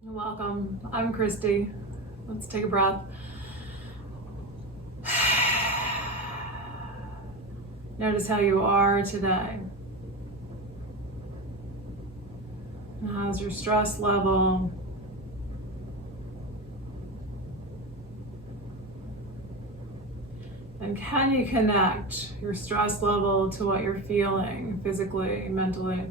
Welcome. I'm Christy. Let's take a breath. Notice how you are today. How's your stress level? And can you connect your stress level to what you're feeling physically, mentally?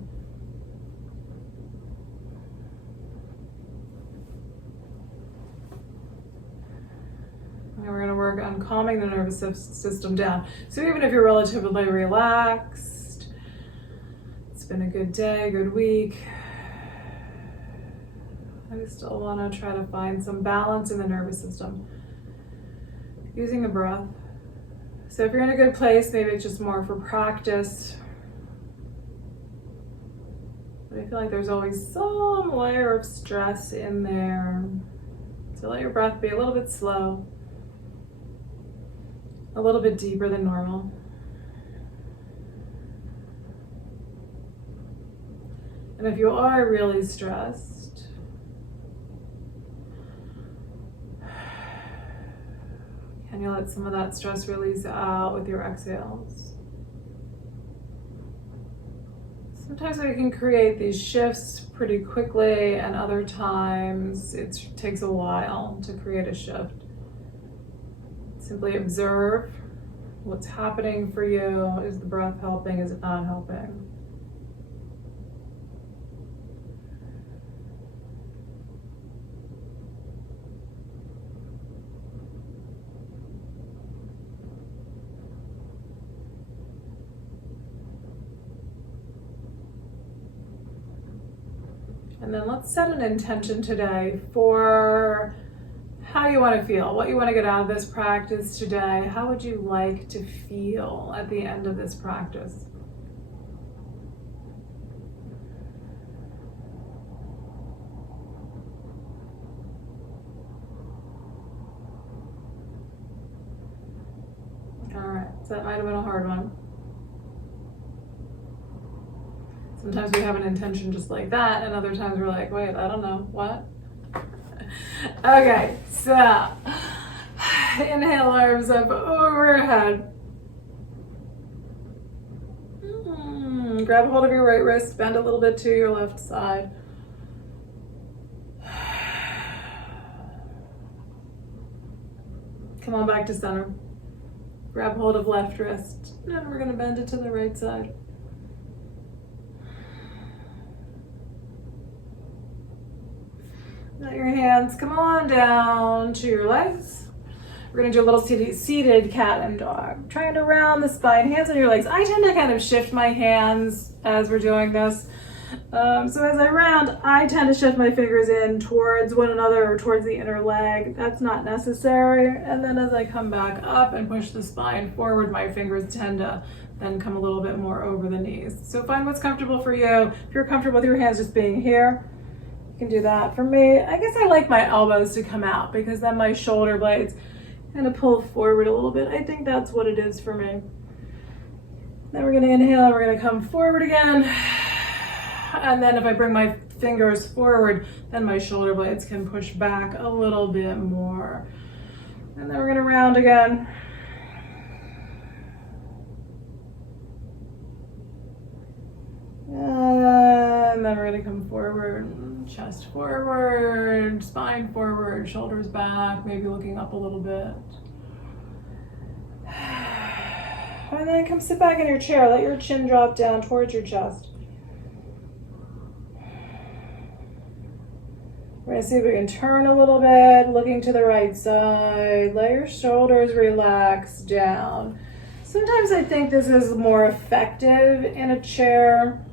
And we're going to work on calming the nervous system down. So even if you're relatively relaxed, it's been a good day, good week, I still want to try to find some balance in the nervous system using a breath. So if you're in a good place, maybe it's just more for practice. But I feel like there's always some layer of stress in there. So let your breath be a little bit slow, a little bit deeper than normal. And if you are really stressed, can you let some of that stress release out with your exhales? Sometimes we can create these shifts pretty quickly, and other times it takes a while to create a shift. Simply observe what's happening for you. Is the breath helping? Is it not helping? And then let's set an intention today for how you want to feel, what you want to get out of this practice today. How would you like to feel at the end of this practice? All right, so that might have been a hard one. Sometimes we have an intention just like that, and other times we're like, wait, I don't know, what? Okay, so inhale, arms up overhead. Grab a hold of your right wrist, bend a little bit to your left side. Come on back to center. Grab hold of left wrist, and we're going to bend it to the right side. Let your hands come on down to your legs. We're going to do a little seated cat and dog. Trying to round the spine, hands on your legs. I tend to kind of shift my hands as we're doing this. So as I round, I tend to shift my fingers in towards one another or towards the inner leg. That's not necessary. And then as I come back up and push the spine forward, my fingers tend to then come a little bit more over the knees. So find what's comfortable for you. If you're comfortable with your hands just being here, you can do that. For me, I guess I like my elbows to come out because then my shoulder blades kind of pull forward a little bit. I think that's what it is for me. Then we're going to inhale and we're going to come forward again. And then if I bring my fingers forward, then my shoulder blades can push back a little bit more. And then we're going to round again. And then we're going to come forward, chest forward, spine forward, shoulders back, maybe looking up a little bit. And then come sit back in your chair. Let your chin drop down towards your chest. We're going to see if we can turn a little bit, looking to the right side. Let your shoulders relax down. Sometimes I think this is more effective in a chair.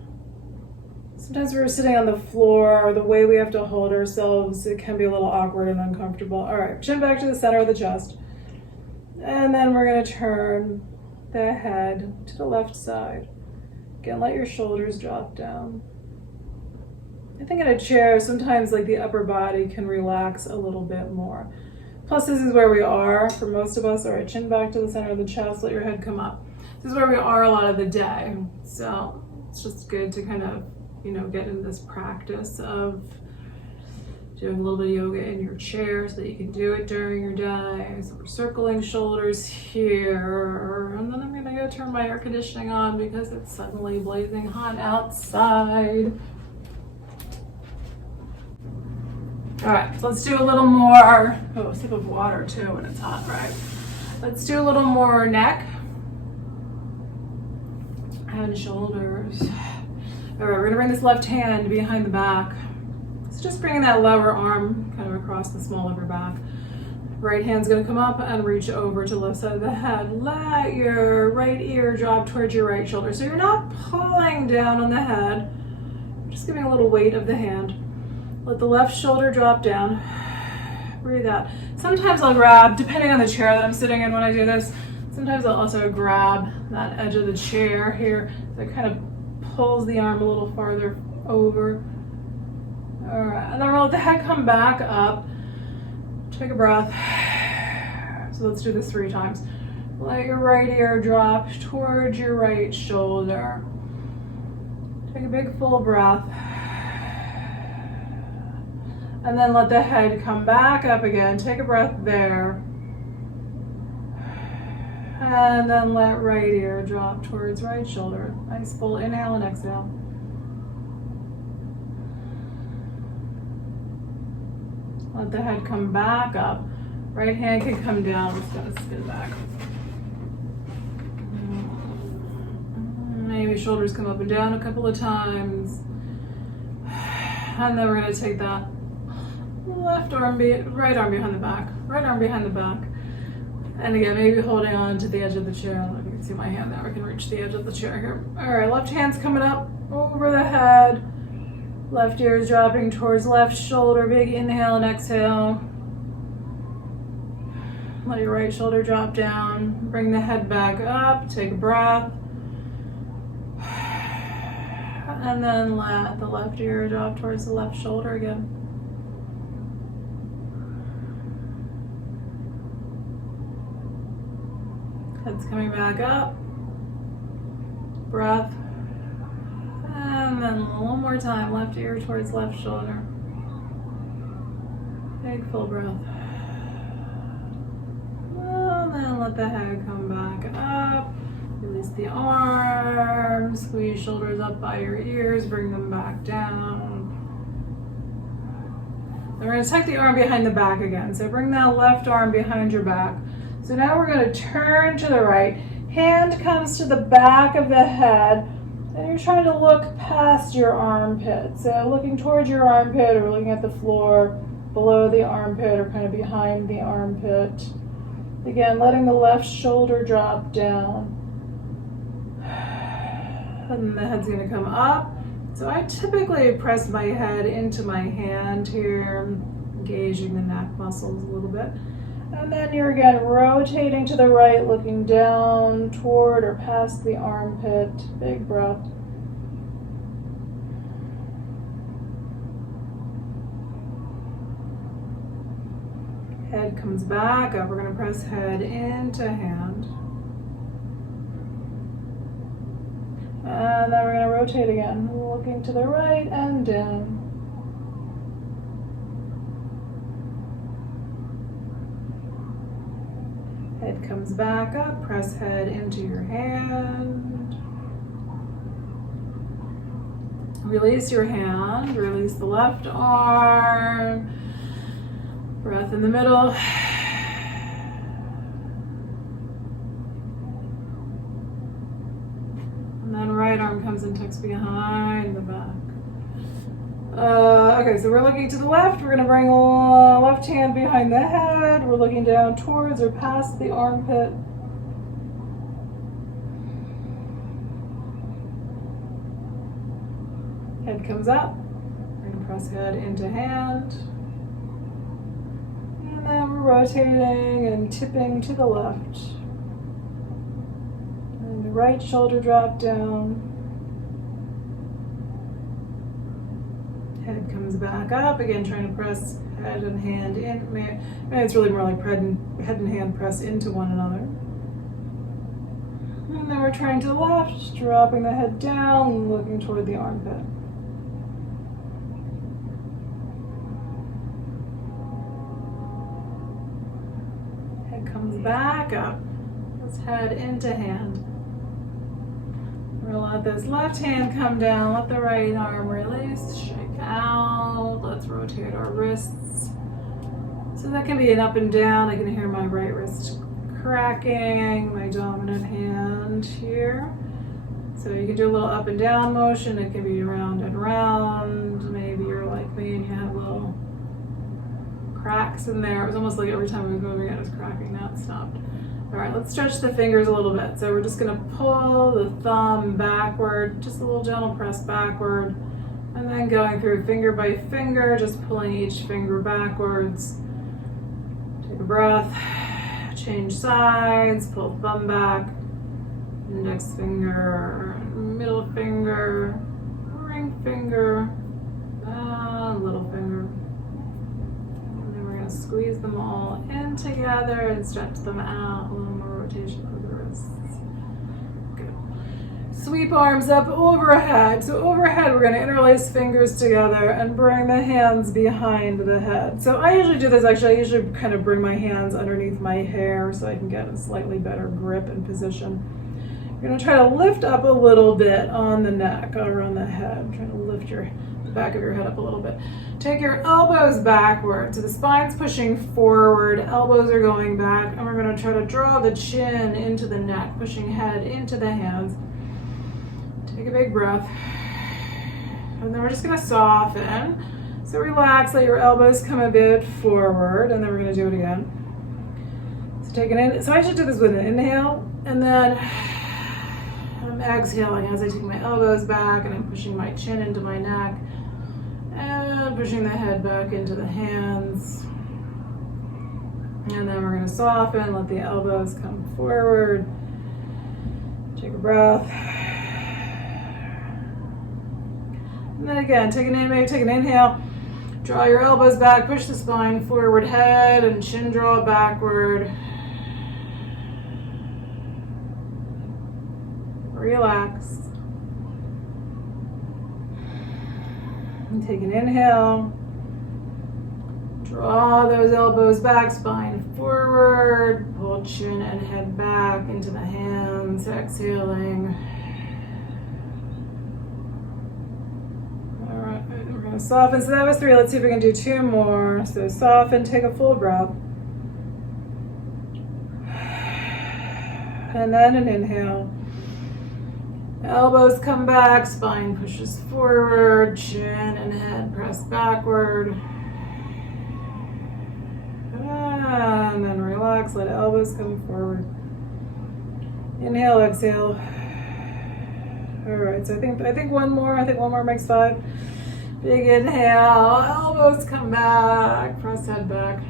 Sometimes we're sitting on the floor, or the way we have to hold ourselves, it can be a little awkward and uncomfortable. All right, chin back to the center of the chest. And then we're going to turn the head to the left side. Again, let your shoulders drop down. I think in a chair, sometimes like the upper body can relax a little bit more. Plus, this is where we are for most of us. All right, chin back to the center of the chest, let your head come up. This is where we are a lot of the day. So it's just good to kind of, get in this practice of doing a little bit of yoga in your chair so that you can do it during your day. So we're circling shoulders here. And then I'm gonna go turn my air conditioning on because it's suddenly blazing hot outside. All right, so let's do a little more, a sip of water too when it's hot, right? Let's do a little more neck and shoulders. All right, we're gonna bring this left hand behind the back. So just bringing that lower arm kind of across the small of your back. Right hand's gonna come up and reach over to the left side of the head. Let your right ear drop towards your right shoulder. So you're not pulling down on the head, just giving a little weight of the hand. Let the left shoulder drop down. Breathe out. Sometimes I'll grab, depending on the chair that I'm sitting in when I do this, sometimes I'll also grab that edge of the chair here. So it kind of pulls the arm a little farther over. All right, and then we'll let the head come back up. Take a breath. So let's do this 3 times. Let your right ear drop towards your right shoulder. Take a big full breath. And then let the head come back up again. Take a breath there. And then let right ear drop towards right shoulder. Nice full inhale and exhale. Let the head come back up. Right hand can come down. I'm just gonna spin back. Maybe shoulders come up and down a couple of times. And then we're gonna take that right arm behind the back. Right arm behind the back. And again, maybe holding on to the edge of the chair. I don't know if you can see my hand there. I can reach the edge of the chair here. All right, left hand's coming up over the head. Left ear is dropping towards left shoulder. Big inhale and exhale. Let your right shoulder drop down. Bring the head back up. Take a breath. And then let the left ear drop towards the left shoulder again. Head's coming back up. Breath. And then one more time, left ear towards left shoulder. Big full breath. And then let the head come back up. Release the arms. Squeeze shoulders up by your ears. Bring them back down. Then we're going to tuck the arm behind the back again. So bring that left arm behind your back. So now we're going to turn to the right. Hand comes to the back of the head, and you're trying to look past your armpit. So looking towards your armpit or looking at the floor below the armpit or kind of behind the armpit. Again, letting the left shoulder drop down. And the head's going to come up. So I typically press my head into my hand here, engaging the neck muscles a little bit. And then you're again rotating to the right, looking down toward or past the armpit. Big breath. Head comes back up. We're going to press head into hand. And then we're going to rotate again, looking to the right and down. Head comes back up, press head into your hand. Release your hand, release the left arm. Breath in the middle. And then right arm comes and tucks behind the back. Okay, so we're looking to the left. We're going to bring left hand behind the head. We're looking down towards or past the armpit. Head comes up. We're going to press head into hand. And then we're rotating and tipping to the left. And the right shoulder drop down. Head comes back up, again trying to press head and hand in. Maybe it's really more like head and hand press into one another. And then we're trying to the left, dropping the head down, looking toward the armpit. it comes back up. Let's head into hand. We'll let this left hand come down. Let the right arm release. Shake out. Let's rotate our wrists. So that can be an up and down. I can hear my right wrist cracking, my dominant hand here. So you can do a little up and down motion. It can be round and round. Maybe you're like me and you have little cracks in there. It was almost like every time I was moving it was cracking. Now it stopped. All right, let's stretch the fingers a little bit. So we're just gonna pull the thumb backward, just a little gentle press backward, and then going through finger by finger, just pulling each finger backwards. Take a breath, change sides, pull thumb back, index finger, middle finger, ring finger, little finger. Squeeze them all in together and stretch them out. A little more rotation of the wrists. Good. Sweep arms up overhead. So overhead, we're going to interlace fingers together and bring the hands behind the head. So I usually do this, actually, I usually kind of bring my hands underneath my hair so I can get a slightly better grip and position. You're going to try to lift up a little bit on the neck, around the head. Try to lift your back of your head up a little bit. Take your elbows backward. So the spine's pushing forward, elbows are going back, and we're going to try to draw the chin into the neck, pushing head into the hands. Take a big breath. And then we're just going to soften. So relax, let your elbows come a bit forward, and then we're going to do it again. So take an in. So I should do this with an inhale, and then I'm exhaling as I take my elbows back, and I'm pushing my chin into my neck. And pushing the head back into the hands. And then we're going to soften, let the elbows come forward. Take a breath. And then again, take an inhale. Draw your elbows back, push the spine forward, head and chin draw backward. Relax. And take an inhale. Draw those elbows back, spine forward. Pull chin and head back into the hands. Exhaling. All right, we're going to soften. So that was 3. Let's see if we can do 2 more. So soften, take a full breath. And then an inhale. Elbows come back, spine pushes forward, chin and head press backward. And then relax, let elbows come forward. Inhale, exhale. All right, so I think one more makes 5. Big inhale, elbows come back, press head back.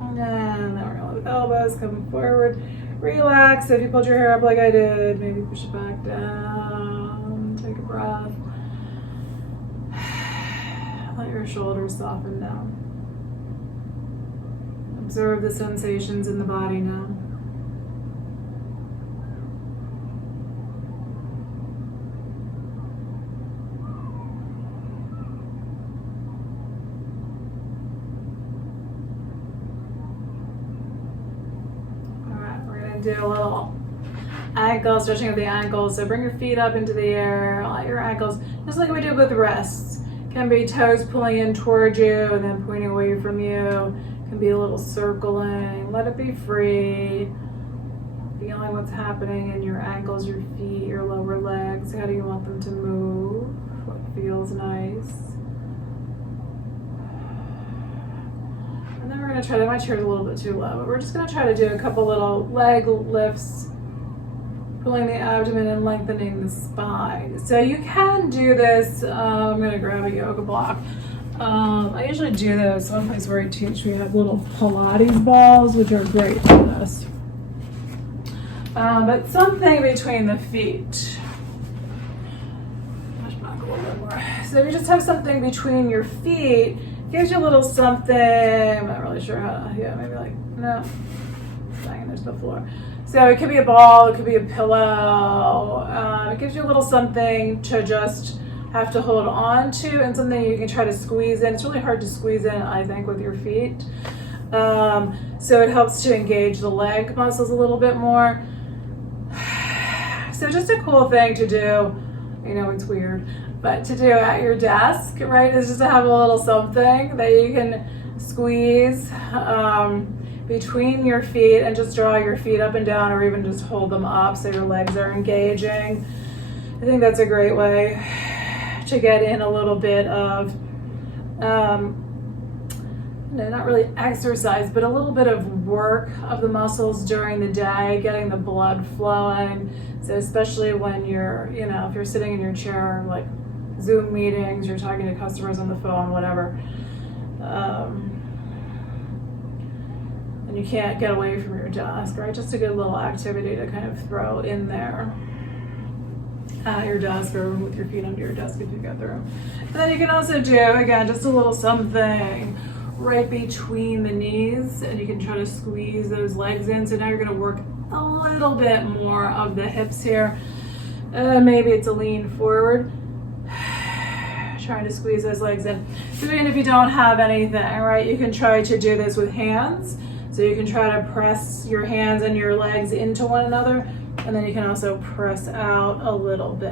And then we're gonna let elbows come forward. Relax. If you pulled your hair up like I did, maybe push it back down. Take a breath. Let your shoulders soften down. Observe the sensations in the body now. Do a little ankle stretching of the ankles. So bring your feet up into the air, let your ankles, just like we did with the wrists. Can be toes pulling in towards you and then pointing away from you. Can be a little circling. Let it be free. Feeling what's happening in your ankles, your feet, your lower legs. How do you want them to move? What feels nice? We're going to try to, my chair's a little bit too low, but we're just going to try to do a couple little leg lifts, pulling the abdomen and lengthening the spine. So you can do this, I'm going to grab a yoga block. I usually do this, one place where I teach, we have little Pilates balls, which are great for this. But something between the feet. Push back a little bit more. So if you just have something between your feet, gives you a little something. I'm not really sure how to, yeah, maybe like, no, banging into the floor. So it could be a ball, it could be a pillow. It gives you a little something to just have to hold on to, and something you can try to squeeze in. It's really hard to squeeze in, I think, with your feet. So it helps to engage the leg muscles a little bit more. So just a cool thing to do. I know it's weird, but to do at your desk, right, is just to have a little something that you can squeeze between your feet and just draw your feet up and down, or even just hold them up so your legs are engaging. I think that's a great way to get in a little bit of not really exercise, but a little bit of work of the muscles during the day, getting the blood flowing. So especially when you're, if you're sitting in your chair, like Zoom meetings, you're talking to customers on the phone, whatever, and you can't get away from your desk, right? Just a good little activity to kind of throw in there at your desk, or with your feet under your desk if you get through. And then you can also do, again, just a little something right between the knees, and you can try to squeeze those legs in. So now you're going to work a little bit more of the hips here. Maybe it's a lean forward, trying to squeeze those legs in. So even if you don't have anything, right, you can try to do this with hands. So you can try to press your hands and your legs into one another, and then you can also press out a little bit.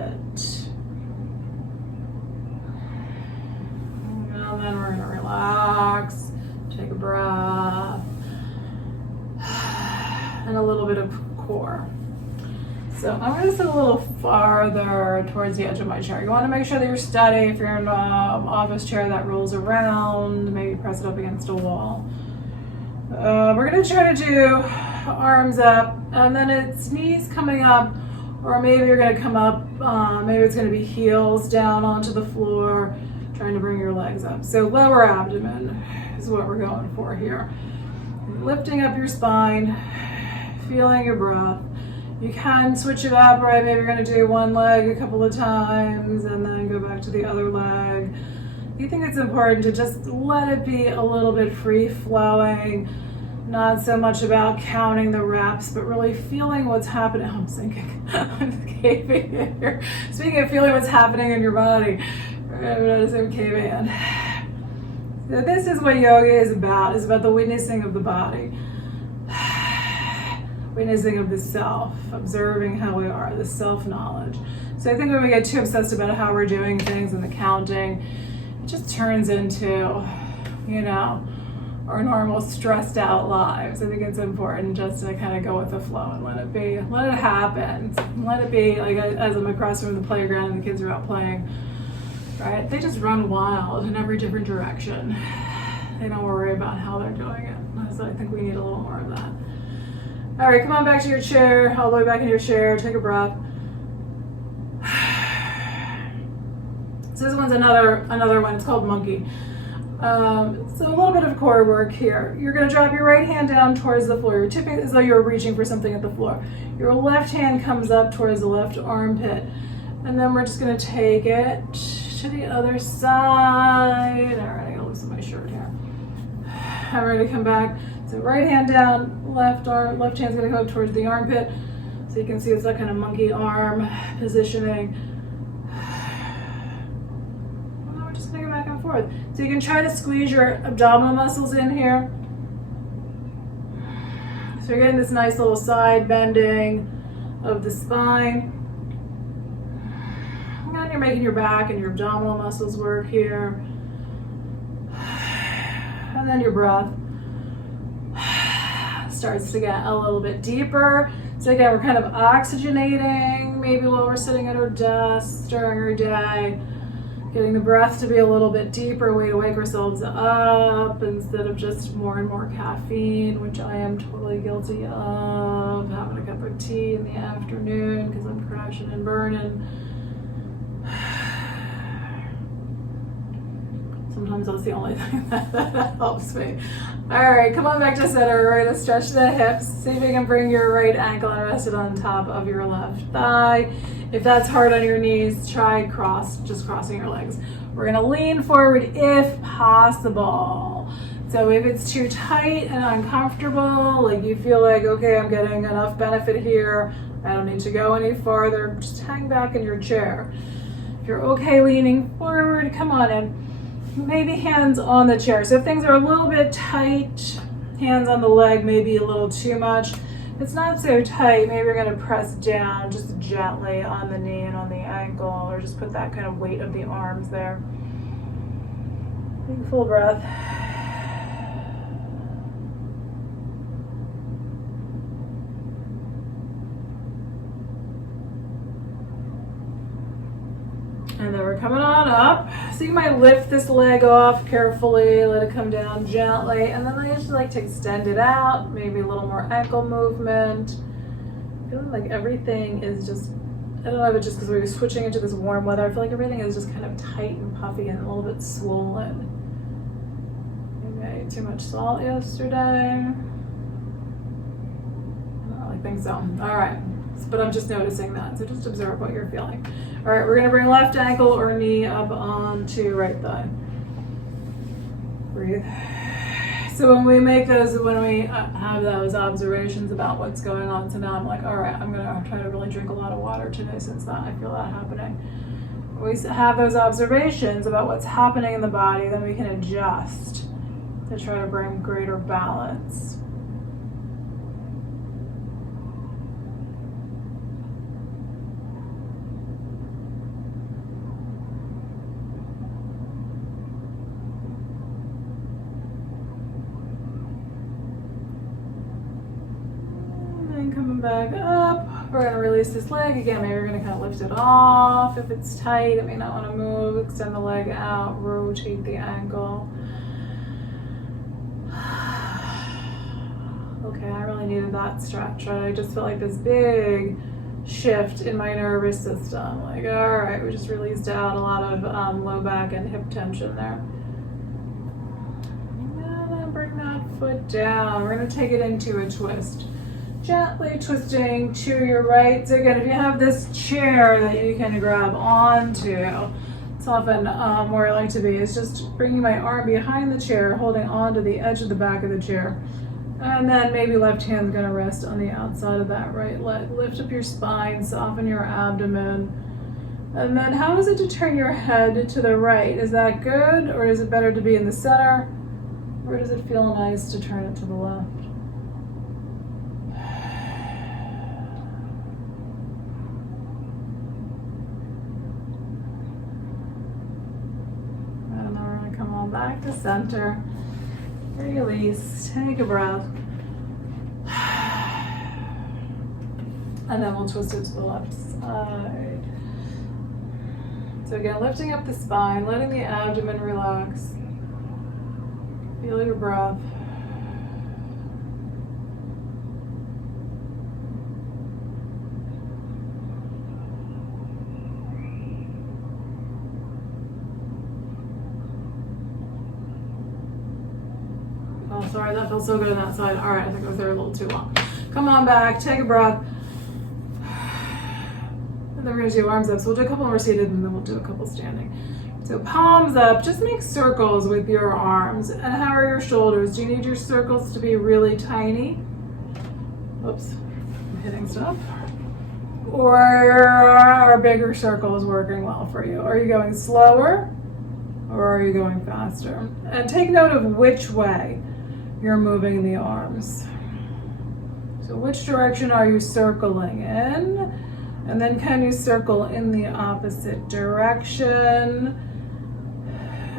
And then we're gonna relax, take a breath, and a little bit of core. So I'm gonna sit a little farther towards the edge of my chair. You wanna make sure that you're steady. If you're in an office chair that rolls around, maybe press it up against a wall. We're gonna try to do arms up, and then it's knees coming up, or maybe you're gonna come up, maybe it's gonna be heels down onto the floor, trying to bring your legs up. So lower abdomen is what we're going for here. Lifting up your spine, feeling your breath. You can switch it up, right? Maybe you're gonna do one leg a couple of times and then go back to the other leg. You think it's important to just let it be a little bit free flowing, not so much about counting the reps, but really feeling what's happening. I'm thinking, I'm caving in here. Speaking of feeling what's happening in your body, I'm not a caveman. So this is what yoga is about. It's about the witnessing of the body, witnessing of the self, observing how we are, the self-knowledge. So I think when we get too obsessed about how we're doing things and the counting, it just turns into, our normal stressed out lives. I think it's important just to kind of go with the flow and let it be, let it happen. Let it be, like as I'm across from the playground and the kids are out playing, right? They just run wild in every different direction. They don't worry about how they're doing it. So I think we need a little more of that. All right, come on back to your chair, all the way back in your chair, take a breath. So this one's another one, it's called monkey. So a little bit of core work here. You're gonna drop your right hand down towards the floor. You're tipping as though you're reaching for something at the floor. Your left hand comes up towards the left armpit. And then we're just gonna take it to the other side. All right, I gotta loosen my shirt here. I'm ready to come back. So right hand down, left hand's gonna go up towards the armpit. So you can see it's that kind of monkey arm positioning. And then we're just gonna go back and forth. So you can try to squeeze your abdominal muscles in here. So you're getting this nice little side bending of the spine. And you're making your back and your abdominal muscles work here. And then your breath starts to get a little bit deeper. So again, we're kind of oxygenating, maybe while we're sitting at our desks during our day, getting the breath to be a little bit deeper, way to wake ourselves up instead of just more and more caffeine, which I am totally guilty of, having a cup of tea in the afternoon because I'm crashing and burning. Sometimes that's the only thing that helps me. All right, come on back to center. We're gonna stretch the hips. See if you can bring your right ankle and rest it on top of your left thigh. If that's hard on your knees, try just crossing your legs. We're gonna lean forward if possible. So if it's too tight and uncomfortable, like you feel like, okay, I'm getting enough benefit here, I don't need to go any farther, just hang back in your chair. If you're okay leaning forward, come on in. Maybe hands on the chair. So if things are a little bit tight, hands on the leg, maybe a little too much. If it's not so tight, maybe you're gonna press down just gently on the knee and on the ankle, or just put that kind of weight of the arms there. Take a full breath. And then we're coming on up. So you might lift this leg off carefully, let it come down gently, and then I usually like to extend it out, maybe a little more ankle movement. Feeling like everything is just, I don't know if it's just because we're switching into this warm weather, I feel like everything is just kind of tight and puffy and a little bit swollen. Maybe I ate too much salt yesterday. I don't really think so. All right, but I'm just noticing that, so just observe what you're feeling. All right, we're gonna bring left ankle or knee up onto right thigh. Breathe. So when we make those, when we have those observations about what's going on, so now I'm like, all right, I'm gonna try to really drink a lot of water today since that I feel that happening. When we have those observations about what's happening in the body, then we can adjust to try to bring greater balance. Coming back up, we're going to release this leg again. Maybe we're going to kind of lift it off. If it's tight, it may not want to move. Extend the leg out, rotate the ankle. Okay, I really needed that stretch. Right? I just felt like this big shift in my nervous system. Like, all right, we just released out a lot of low back and hip tension there. And then bring that foot down. We're going to take it into a twist. Gently twisting to your right. So again, if you have this chair that you can grab onto, it's often where I like to be, is just bringing my arm behind the chair, holding onto the edge of the back of the chair. And then maybe left hand's gonna rest on the outside of that right leg. Lift up your spine, soften your abdomen. And then how is it to turn your head to the right? Is that good, or is it better to be in the center? Or does it feel nice to turn it to the left? Back to center. Release. Take a breath. And then we'll twist it to the left side. So again, lifting up the spine, letting the abdomen relax. Feel your breath. Oh, sorry, that feels so good on that side. All right, I think I was there a little too long. Come on back, take a breath. And then we're gonna do arms up. So we'll do a couple more seated and then we'll do a couple standing. So palms up, just make circles with your arms. And how are your shoulders? Do you need your circles to be really tiny? Oops, I'm hitting stuff. Or are bigger circles working well for you? Are you going slower or are you going faster? And take note of which way you're moving the arms. So which direction are you circling in? And then can you circle in the opposite direction?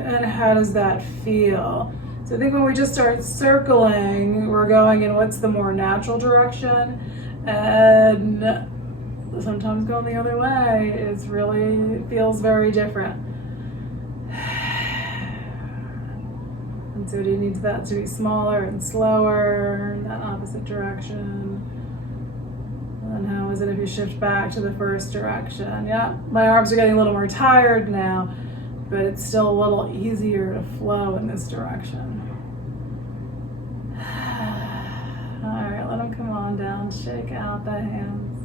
And how does that feel? So I think when we just start circling, we're going in what's the more natural direction, and sometimes going the other way it feels very different. And so do you need that to be smaller and slower in that opposite direction? And how is it if you shift back to the first direction? Yeah, my arms are getting a little more tired now, but it's still a little easier to flow in this direction. All right, let them come on down, shake out the hands.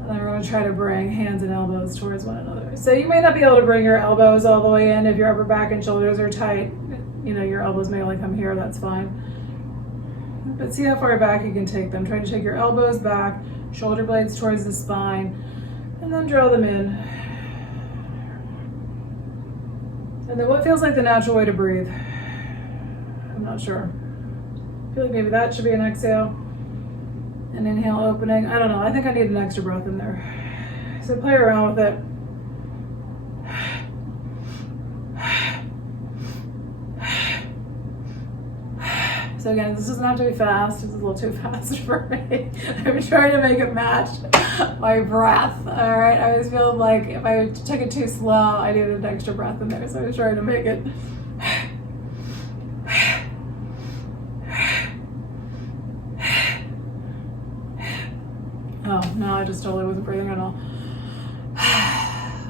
And then we're going to try to bring hands and elbows towards one another. So you may not be able to bring your elbows all the way in if your upper back and shoulders are tight. You know, your elbows may only come here, that's fine. But see how far back you can take them. Try to take your elbows back, shoulder blades towards the spine. And then draw them in. And then what feels like the natural way to breathe? I'm not sure. I feel like maybe that should be an exhale. An inhale opening. I don't know. I think I need an extra breath in there. So play around with it. So again, this doesn't have to be fast. It's a little too fast for me. I'm trying to make it match my breath. All right. I always feel like if I took it too slow, I needed an extra breath in there. So I was trying to make it. Oh, no, I just totally wasn't breathing at all.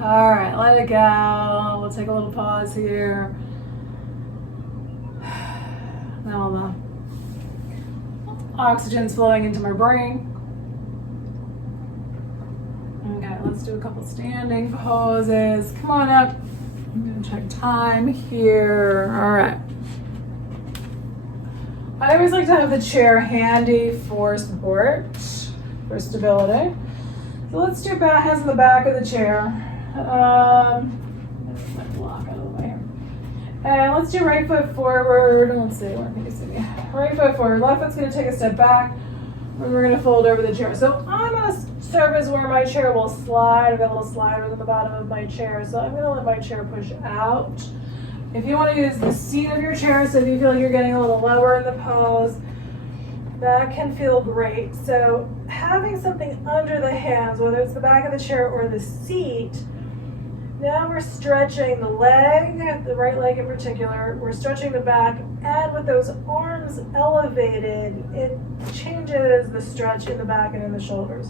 All right, let it go. We'll take a little pause here. Now all the oxygen's flowing into my brain. Okay, let's do a couple standing poses. Come on up. I'm gonna check time here. All right. I always like to have the chair handy for support, for stability. So let's do hands in the back of the chair. Block out of the way here. And let's do right foot forward. Let's see, where can you see me? Right foot forward. Left foot's going to take a step back. And we're going to fold over the chair. So I'm going to serve as where my chair will slide. I've got little sliders at the bottom of my chair. So I'm going to let my chair push out. If you want to use the seat of your chair, so if you feel like you're getting a little lower in the pose, that can feel great. So having something under the hands, whether it's the back of the chair or the seat, now we're stretching the leg, the right leg in particular. We're stretching the back, and with those arms elevated, it changes the stretch in the back and in the shoulders.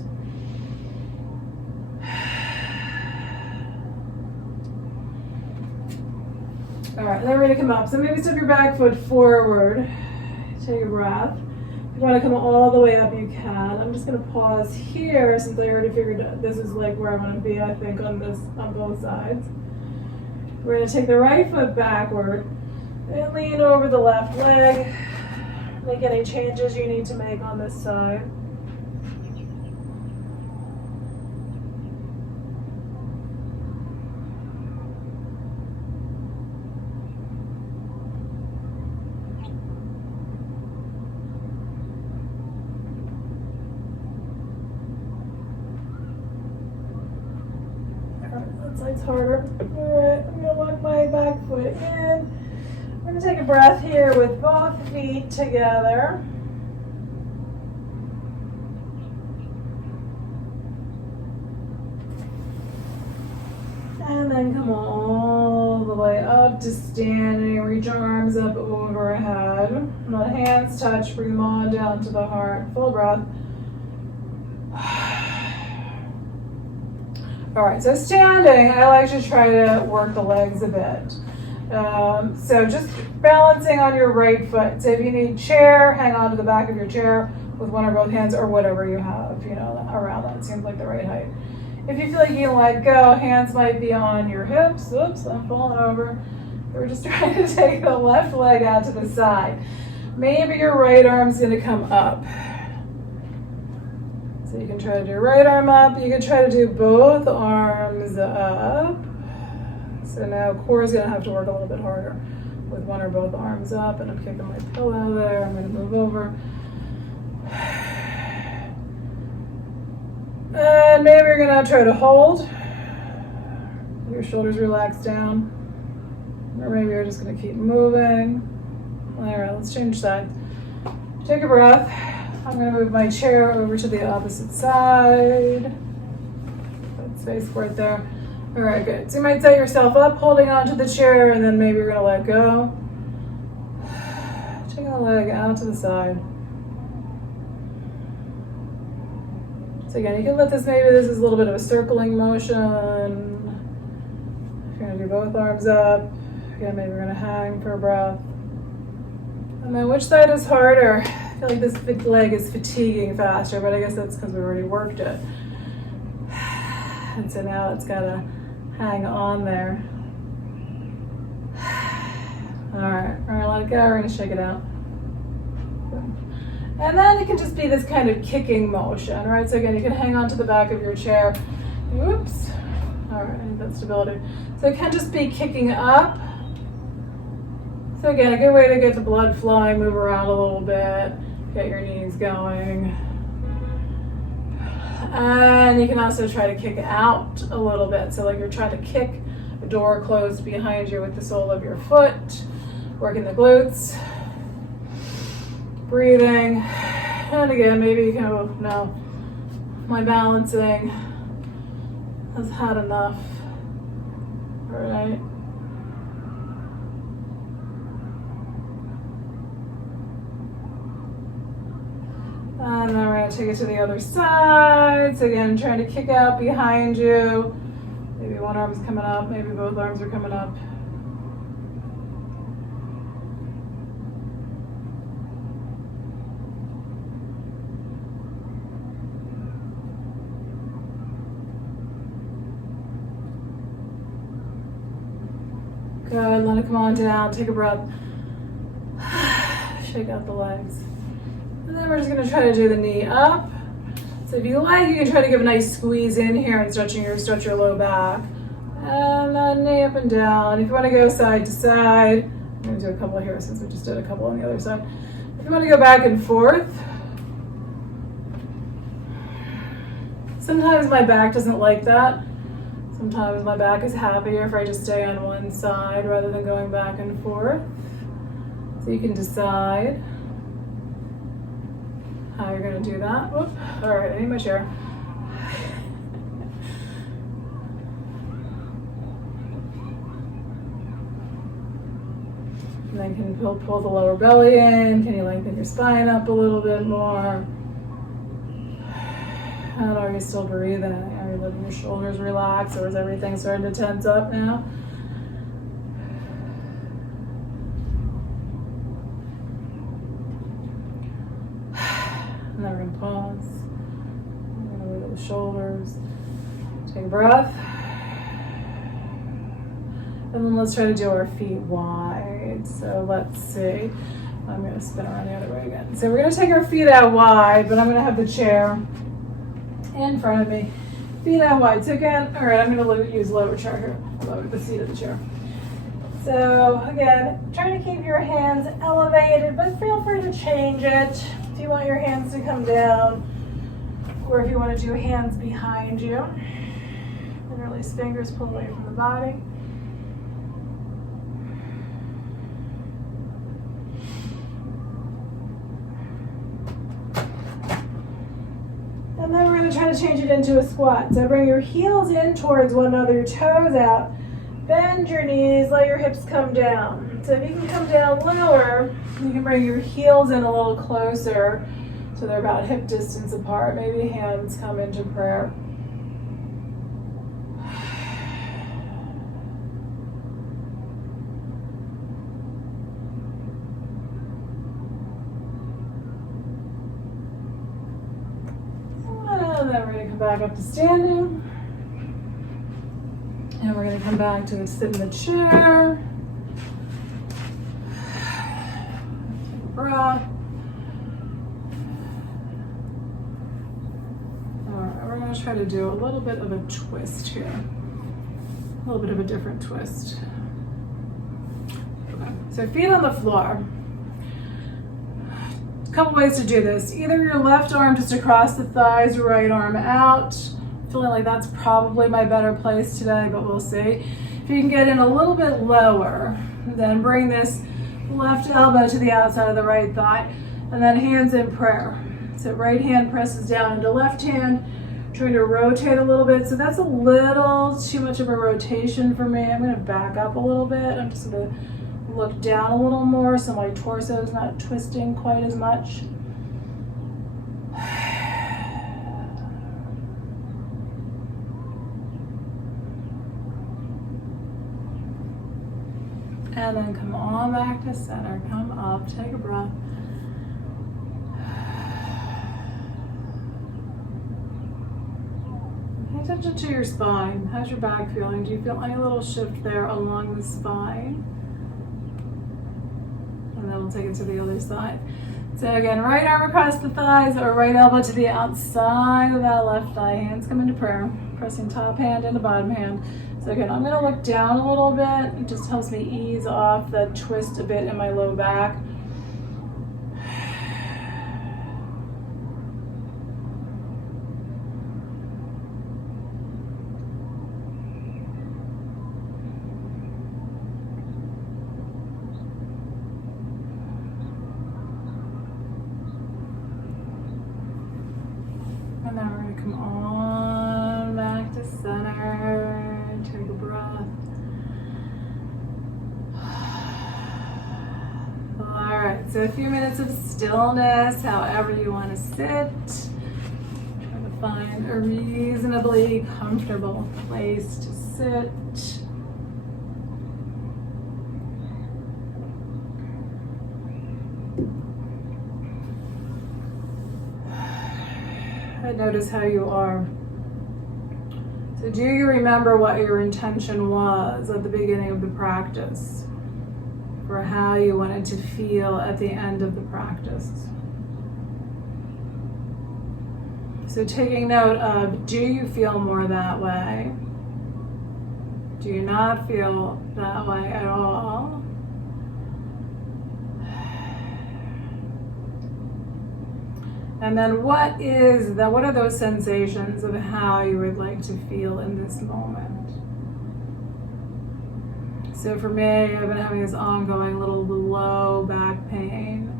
All right, then we're gonna come up. So maybe step your back foot forward. Take a breath. If you want to come all the way up, you can. I'm just going to pause here since I already figured out this is like where I want to be, I think, on both sides. We're going to take the right foot backward and lean over the left leg. Make any changes you need to make on this side. Side's harder. All right, I'm gonna walk my back foot in. I'm gonna take a breath here with both feet together. And then come all the way up to standing. Reach your arms up overhead. Let hands touch. Bring them on down to the heart. Full breath. All right, so standing, I like to try to work the legs a bit. So just balancing on your right foot. So if you need chair, hang on to the back of your chair with one or both hands or whatever you have, around that. Seems like the right height. If you feel like you can let go, hands might be on your hips. Oops, I'm falling over. We're just trying to take the left leg out to the side. Maybe your right arm's gonna come up. So you can try to do right arm up. You can try to do both arms up. So now core is gonna have to work a little bit harder with one or both arms up, and I'm kicking my pillow there. I'm gonna move over. And maybe you're gonna try to hold. Your shoulders relax down. Or maybe you're just gonna keep moving. All right, let's change sides. Take a breath. I'm going to move my chair over to the opposite side. Put space for it there. All right, good. So you might set yourself up, holding onto the chair, and then maybe you're going to let go. Taking the leg out to the side. So again, you can let this, maybe this is a little bit of a circling motion. If you're going to do both arms up, again, maybe we're going to hang for a breath. And then which side is harder? I feel like this big leg is fatiguing faster, but I guess that's because we already worked it. And so now it's got to hang on there. All right, let it go. We're going to shake it out. And then it can just be this kind of kicking motion, right? So again, you can hang on to the back of your chair. Oops. All right, I need that stability. So it can just be kicking up. So again, a good way to get the blood flowing, move around a little bit, get your knees going. And you can also try to kick out a little bit. So like you're trying to kick a door closed behind you with the sole of your foot, working the glutes, breathing. And again, maybe you can go, no, my balancing has had enough. All right. And then we're going to take it to the other side. So again, trying to kick out behind you. Maybe one arm's coming up, maybe both arms are coming up. Good, let it come on down, take a breath. Shake out the legs. And then we're just gonna try to do the knee up. So if you like, you can try to give a nice squeeze in here and stretch your low back. And then knee up and down. If you wanna go side to side, I'm gonna do a couple here since we just did a couple on the other side. If you wanna go back and forth, sometimes my back doesn't like that. Sometimes my back is happier if I just stay on one side rather than going back and forth. So you can decide how you're gonna do that. Whoop. All right, I need my chair. And then can you pull the lower belly in? Can you lengthen your spine up a little bit more? And are you still breathing? Are you letting your shoulders relax, or is everything starting to tense up now? And then we're gonna pause. We're gonna wiggle the shoulders. Take a breath. And then let's try to do our feet wide. So let's see. I'm gonna spin around the other way again. So we're gonna take our feet out wide, but I'm gonna have the chair in front of me. Feet out wide. So again, all right, I'm gonna use lower chair here. Lower the seat of the chair. So again, try to keep your hands elevated, but feel free to change it. If you want your hands to come down, or if you want to do hands behind you. And release fingers, pull away from the body. And then we're going to try to change it into a squat. So bring your heels in towards one another, your toes out. Bend your knees, let your hips come down. So if you can come down lower, you can bring your heels in a little closer so they're about hip distance apart. Maybe hands come into prayer. And then we're going to come back up to standing. And we're going to come back to sit in the chair. Take a breath. All right, we're going to try to do a little bit of a twist here. A little bit of a different twist. Okay. So feet on the floor. A couple ways to do this. Either your left arm just across the thighs, right arm out. Feeling like that's probably my better place today, but we'll see. If you can get in a little bit lower, then bring this left elbow to the outside of the right thigh, and then hands in prayer. So right hand presses down into left hand, trying to rotate a little bit. So that's a little too much of a rotation for me. I'm gonna back up a little bit. I'm just gonna look down a little more so my torso is not twisting quite as much. And then come on back to center, come up, take a breath. Pay attention to your spine. How's your back feeling? Do you feel any little shift there along the spine? And then we'll take it to the other side. So again, right arm across the thighs or right elbow to the outside of that left thigh. Hands come into prayer. pressing top hand into bottom hand. So again, I'm gonna look down a little bit. It just helps me ease off the twist a bit in my low back. And then we're gonna come on back to center. Take a breath. All right, so a few minutes of stillness, however you want to sit. Try to find a reasonably comfortable place to sit. Notice how you are. So do you remember what your intention was at the beginning of the practice, for how you wanted to feel at the end of the practice? So taking note of, do you feel more that way? Do you not feel that way at all? And then what are those sensations of how you would like to feel in this moment? So for me, I've been having this ongoing little low back pain.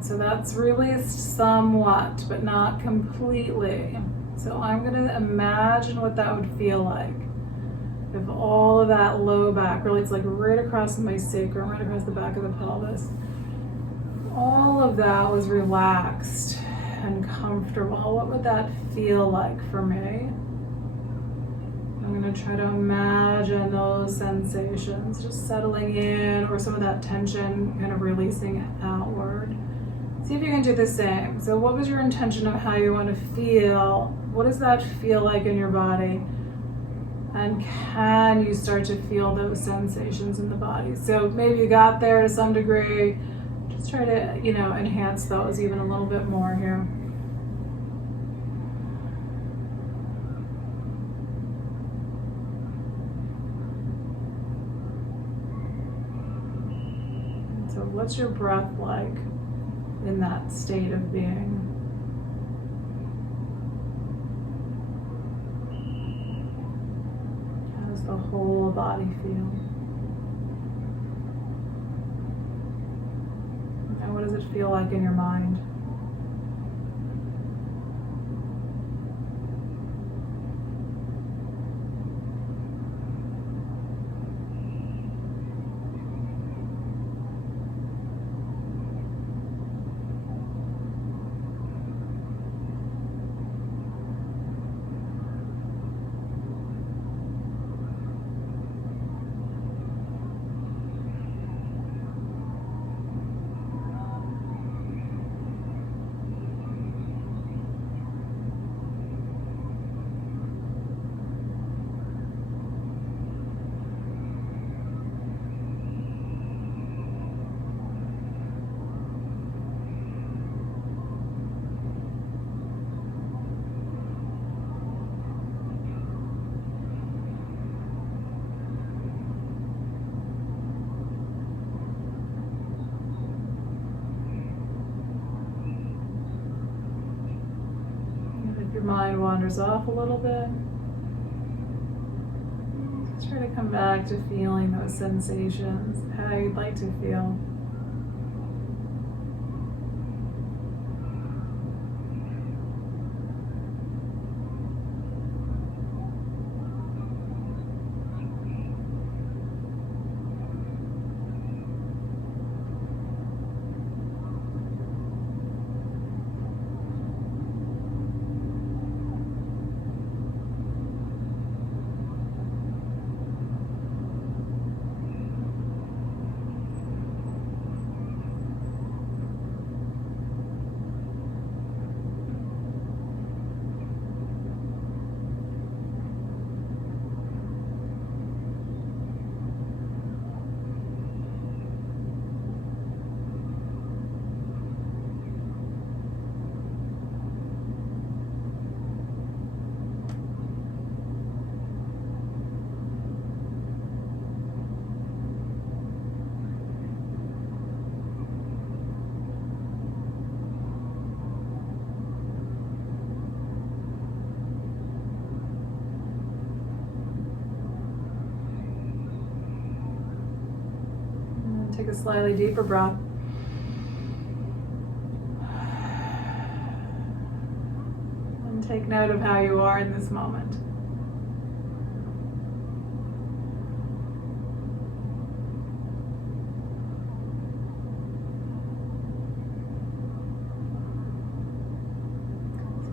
So that's released somewhat, but not completely. So I'm gonna imagine what that would feel like if all of that low back, really it's like right across my sacrum, right across the back of the pelvis, all of that was relaxed and comfortable. What would that feel like for me? I'm going to try to imagine those sensations just settling in, or some of that tension kind of releasing outward. See if you can do the same. So what was your intention of how you want to feel? What does that feel like in your body? And can you start to feel those sensations in the body? So maybe you got there to some degree. Just try to, enhance those even a little bit more here. So what's your breath like in that state of being? How does the whole body feel? And what does it feel like in your mind? Mind wanders off a little bit. Just try to come back to feeling those sensations, how you'd like to feel. Take a slightly deeper breath. And take note of how you are in this moment.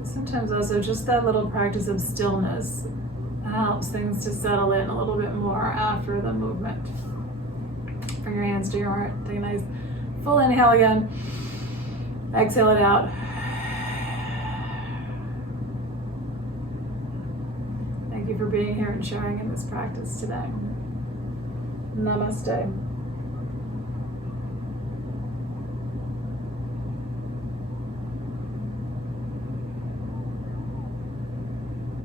Sometimes also just that little practice of stillness helps things to settle in a little bit more after the movement. Bring your hands to your heart. Take a nice full inhale again. Exhale it out. Thank you for being here and sharing in this practice today. Namaste.